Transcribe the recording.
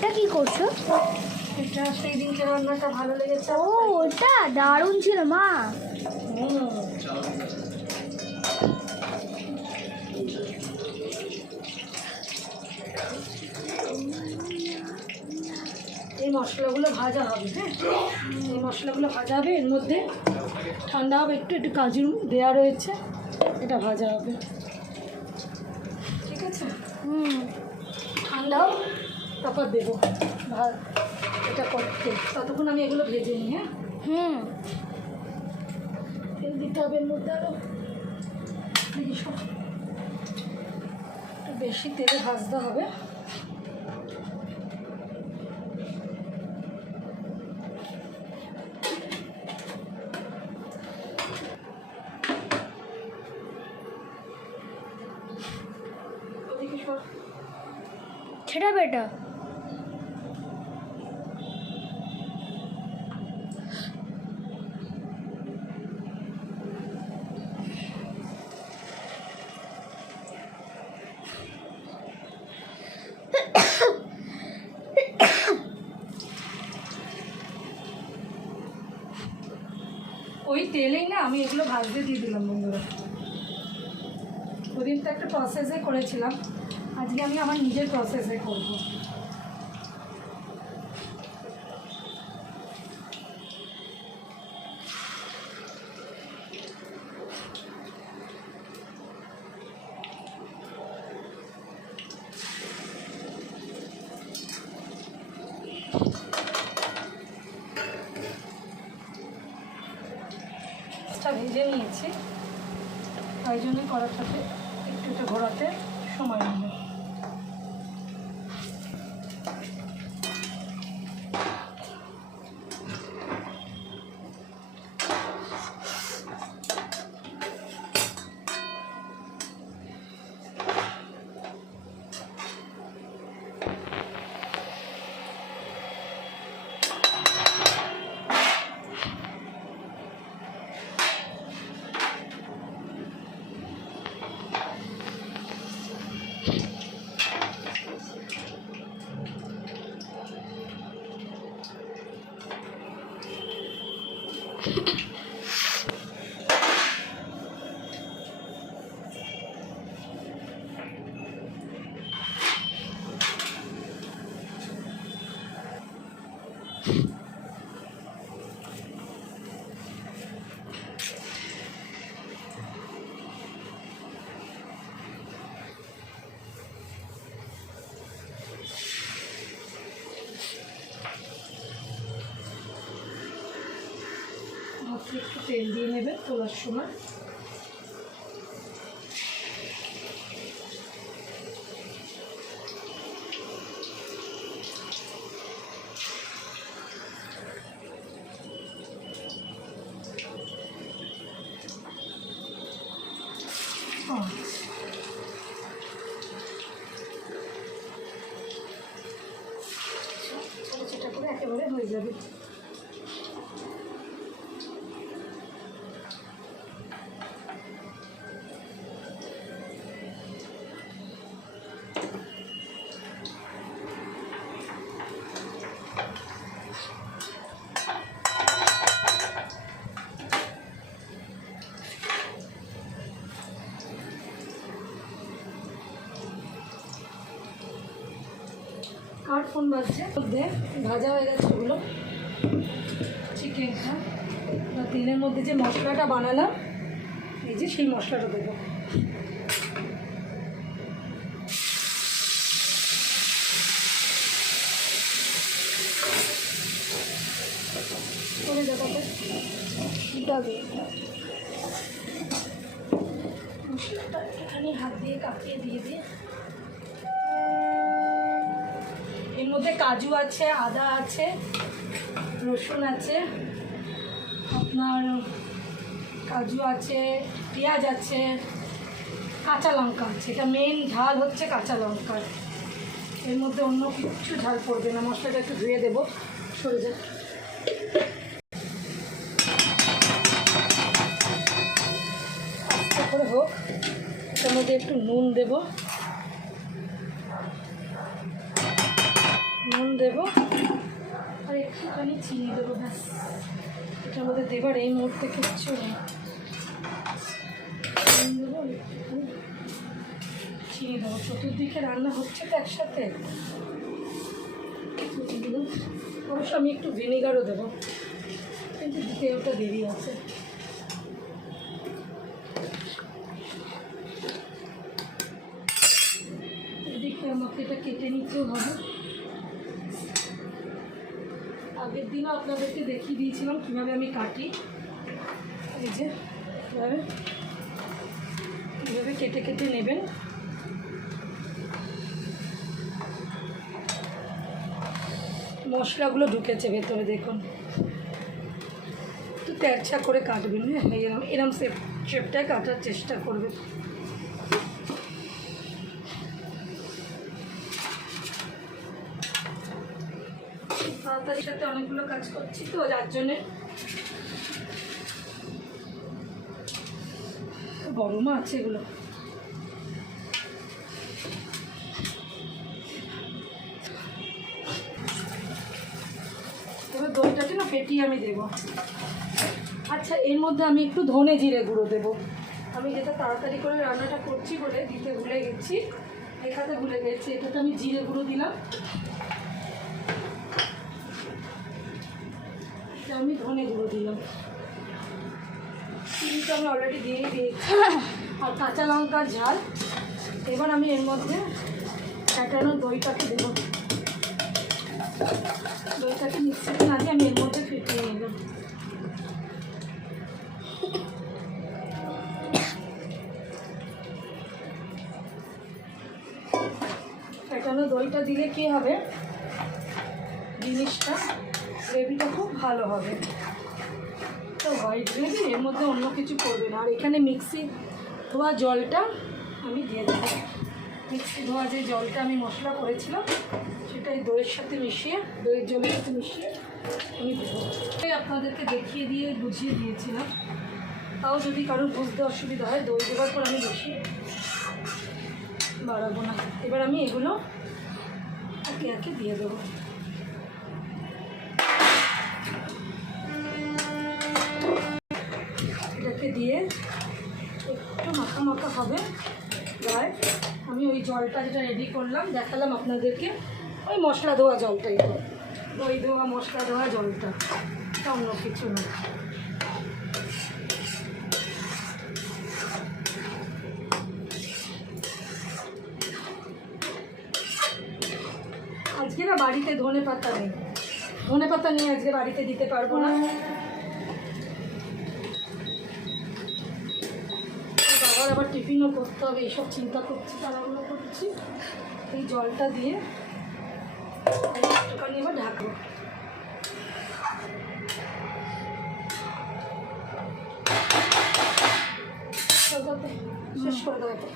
এটা কি করছো? এটা সেই দিনকে রান্নাটা ভালো লেগেছে। ও ওটা দারুণ ছিল মা। এই মশলাগুলো ভাজা হবে। হ্যাঁ, এই মশলাগুলো ভাজা হবে, এর মধ্যে ঠান্ডা হবে, একটু একটু কাজু দেওয়া রয়েছে, এটা ভাজা হবে। ঠিক আছে, ঠান্ডাও তারপর দেবো এটা করতে। ততক্ষণ আমি এগুলো ভেজে নিই। হ্যাঁ, তেল দিতে হবে এর মধ্যে আরও। দেখি সব একটু বেশি তেলে ভাজতে হবে। ছেড়া বেটা ওই তেলেই না আমি এগুলো ভাজতে দিয়ে দিলাম বন্ধুরা। ওদিন তো একটা প্রসেসে করেছিলাম, আজকে আমি আমার নিজের প্রসেসে করবো। ভেজে নিয়েছি, তাই জন্য কড়াটাতে একটু একটু ঘোরাতে সময় নেবে। একটু তেল দিয়ে নেবে তোলার সময়। ছোটো করে একেবারে হয়ে যাবে। কার ফোন বাজছে? মধ্যে ভাজা হয়ে গেছে ওগুলো চিকেনটা। তেলের মধ্যে যে মশলাটা বানালাম, এই যে সেই মশলাটা দেবো। করে দেবো মশলাটা একটুখানি হাত দিয়ে কাঁপিয়ে দিয়ে দিয়ে। এর মধ্যে কাজু আছে, আদা আছে, রসুন আছে, আপনার কাজু আছে, পেঁয়াজ আছে, কাঁচা লঙ্কা আছে। এটা মেন ঝাল হচ্ছে কাঁচা লঙ্কার, এর মধ্যে অন্য কিছু ঝাল পড়বে না। মশলাটা একটু ধুয়ে দেবো, সরে যায়। আস্তে করে হোক, এর মধ্যে একটু নুন দেবো। নুন দেবো আর একটুখানি চিনি দেবো, ব্যাস। এটার মধ্যে দেবার এই মুহূর্তে কিচ্ছু নেই। নুন দেবো, একটুখানি চিনি দেবো। চতুর্দিকে রান্না হচ্ছে তো একসাথে। অবশ্য আমি একটু ভিনেগারও দেবো, কিন্তু দিতে ওটা দেরি আছে। এদিকে আমাকে এটা কেটে নিতেও হবে। আগের দিনও আপনাদেরকে দেখিয়ে দিয়েছিলাম কীভাবে আমি কাটি। এই যে এভাবে কেটে কেটে নেবেন। মশলাগুলো ঢুকেছে ভেতরে, দেখুন। একটু তেরছা করে কাটবেন, হ্যাঁ, এরম শেপটায় কাটার চেষ্টা করবেন। তাড়াতাড়ির সাথে অনেকগুলো কাজ করছি তো, যার জন্যে। বড় মা আছে এগুলো। এবার দইটাকে না ফেটিয়ে আমি দেবো। আচ্ছা, এর মধ্যে আমি একটু ধনে জিরে গুঁড়ো দেবো। আমি যেটা তাড়াতাড়ি করে রান্নাটা করছি বলে দিতে ভুলে গেছি, দেখাতে ভুলে গেছি। এটাতে আমি জিরে গুঁড়ো দিলাম, এটা আমি ধনে গুঁড়ো দিলাম। চিনিটা আমি অলরেডি দিয়ে দিয়েছি, আর কাঁচা লঙ্কার ঝাল। এবার আমি এর মধ্যে ফ্যাটানো দইটাকে দেবো। দইটাকে মিক্সিতে না দিয়ে আমি এর মধ্যে ফেটিয়ে নিলাম। ফেটানো দইটা দিলে কী হবে, জিনিসটা গ্রেভিটা খুব ভালো হবে। তো হোয়াইট গ্রেভি, এর মধ্যে অন্য কিছু করবে না। আর এখানে মিক্সি ধোয়া জলটা আমি দিয়ে দেবো। মিক্সি ধোয়া যে জলটা আমি মশলা করেছিলাম, সেটা এই দইয়ের সাথে মিশিয়ে, দইয়ের জলের সাথে মিশিয়ে আমি দেবো। আপনাদেরকে দেখিয়ে দিয়ে বুঝিয়ে দিয়েছিলাম, তাও যদি কারোর বুঝতে অসুবিধা হয়, দই দেওয়ার পর আমি বেশি বাড়াবো না। এবার আমি এগুলো একে একে দিয়ে দেবো। এটাকে দিয়ে একটু মাখা মাখা হবে গায়ে। আমি ওই জলটা যেটা রেডি করলাম, দেখালাম আপনাদেরকে, ওই মশলা ধোয়া জলটাই, দই ধোয়া মশলা ধোয়া জলটা, অন্য কিছু না। আজকে না বাড়িতে ধনে পাতা নেই, ধনে পাতা নিয়ে আজকে বাড়িতে দিতে পারবো না। বাবার আবার টিফিনও করতে হবে, এইসব চিন্তা করছি, তাড়াহুড়ো করছি। এই জলটা দিয়ে একটুখানি এবার ঢাকবো। শেষ করে দেবো।